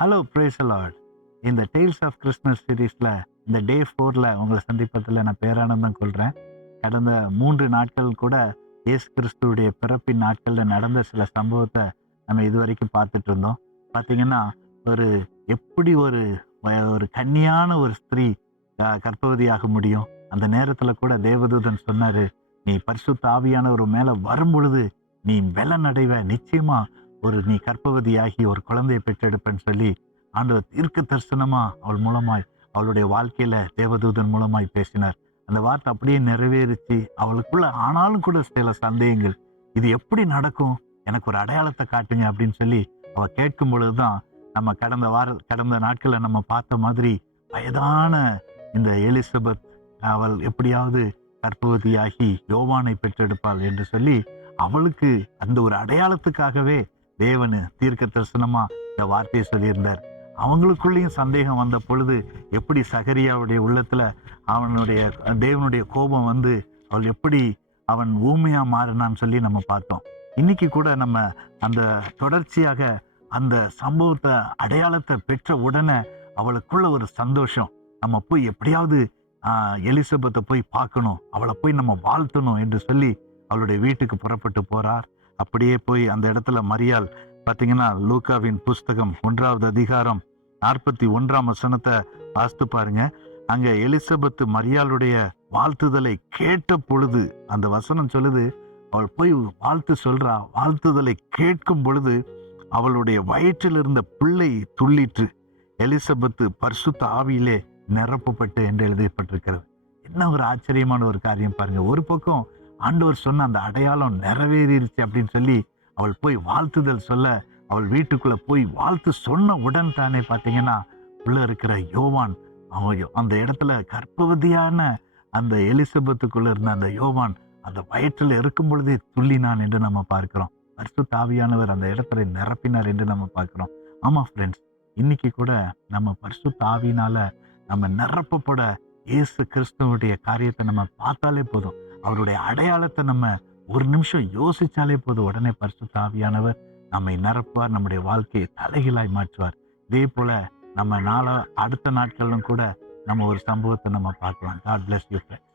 Hello brace Lord. இந்த tails of Christmas சீரீஸில் இந்த டே 4ல் உங்களை சந்திப்பதில் நான் பேரானந்தம் கொள்கிறேன். கடந்த 3 நாட்கள் கூட இயேசு கிறிஸ்துவுடைய பிறப்பின் நாட்களில் நடந்த சில சம்பவத்தை நம்ம இதுவரைக்கும் பார்த்துட்டு இருந்தோம். பார்த்திங்கன்னா, ஒரு எப்படி ஒரு கன்னியான ஒரு ஸ்திரீ கர்ப்பவதியாக முடியும். அந்த நேரத்தில் கூட தேவதூதன் சொன்னார், நீ பரிசுத்த ஆவியானவர் மேலே வரும் பொழுது நீ பலன் அடைவ, நிச்சயமா நீ கர்ப்பவதியாகி ஒரு குழந்தையை பெற்றெடுப்பேன்னு சொல்லி ஆண்டவர் தீர்க்க தரிசனமா அவள் மூலமாய், அவளுடைய வாழ்க்கையில தேவதூதன் மூலமாய் பேசினார். அந்த வார்த்தை அப்படியே நிறைவேறிச்சு. அவளுக்குள்ள ஆனாலும் கூட சில சந்தேகங்கள், இது எப்படி நடக்கும், எனக்கு ஒரு அடையாளத்தை காட்டுங்க அப்படின்னு சொல்லி அவ கேட்கும் பொழுதுதான் நம்ம கடந்த நாட்களில் நம்ம பார்த்த மாதிரி வயதான இந்த எலிசபெத் அவள் எப்படியாவது கர்ப்பவதியாகி யோவானை பெற்றெடுப்பாள் என்று சொல்லி அவளுக்கு அந்த ஒரு அடையாளத்துக்காகவே தேவன் தீர்க்க தரிசனமா இந்த வார்த்தையை சொல்லியிருந்தார். அவங்களுக்குள்ளேயும் சந்தேகம் வந்த பொழுது எப்படி சகரியாவுடைய உள்ளத்துல தேவனுடைய கோபம் வந்து அவன் ஊமையா மாறினான்னு சொல்லி நம்ம பார்த்தோம். இன்னைக்கு கூட நம்ம அந்த தொடர்ச்சியாக அந்த சம்பவத்தை அடையாளத்தை பெற்ற உடனே அவளுக்குள்ள ஒரு சந்தோஷம், நம்ம போய் எப்படியாவது எலிசபெத்தை போய் பார்க்கணும், அவளை போய் நம்ம வாழ்த்தணும் என்று சொல்லி அவளுடைய வீட்டுக்கு புறப்பட்டு போறார். அப்படியே போய் அந்த இடத்துல மரியாள் பார்த்தீங்கன்னா, லூக்காவின் புஸ்தகம் 1வது அதிகாரம் 41ஆம் வசனத்தை வாசித்து பாருங்க. அங்க எலிசபெத் மரியாளுடைய வாழ்த்துதலை கேட்ட பொழுது, அந்த வசனம் சொல்லுது, அவள் போய் வாழ்த்து சொல்றா. வாழ்த்துதலை கேட்கும் பொழுது அவளுடைய வயிற்றில் இருந்த பிள்ளை துள்ளிற்று. எலிசபெத் பரிசுத்த ஆவியிலே நிரப்பப்பட்டு என்று எழுதப்பட்டிருக்கிறது. என்ன ஒரு ஆச்சரியமான ஒரு காரியம் பாருங்க. ஒரு பக்கம் ஆண்டவர் சொன்ன அந்த அடையாளம் நிறைவேறிடுச்சு அப்படின்னு சொல்லி அவள் போய் வாழ்த்துதல் சொல்ல, அவள் வீட்டுக்குள்ள போய் வாழ்த்து சொன்ன உடன் தானே பார்த்தீங்கன்னா, உள்ள இருக்கிற யோவான் அந்த இடத்துல கர்ப்பவதியான அந்த எலிசபெத்துக்குள்ள இருந்த அந்த யோவான் அந்த வயிற்றில் இருக்கும் பொழுதே துள்ளினான் என்று நம்ம பார்க்கிறோம். பரிசுத்த ஆவியானவர் அந்த இடத்துல நிரப்பினார் என்று நம்ம பார்க்கிறோம். ஆமா ஃப்ரெண்ட்ஸ், இன்னைக்கு கூட நம்ம பரிசுத்த ஆவியினால நம்ம நிரப்பப்பட இயேசு கிறிஸ்துவுடைய காரியத்தை நம்ம பார்த்தாலே போதும், அவருடைய அடையாளத்தை நம்ம ஒரு நிமிஷம் யோசிச்சாலே போதும், உடனே பரிசுத்த ஆவியானவர் நம்மை நிரப்புவார், நம்முடைய வாழ்க்கையை தலைகீழாய் மாற்றுவார். இதே போல நம்ம அடுத்த நாட்களிலும் கூட நம்ம ஒரு சம்பவத்தை நம்ம பார்க்கலாம். God bless you friends.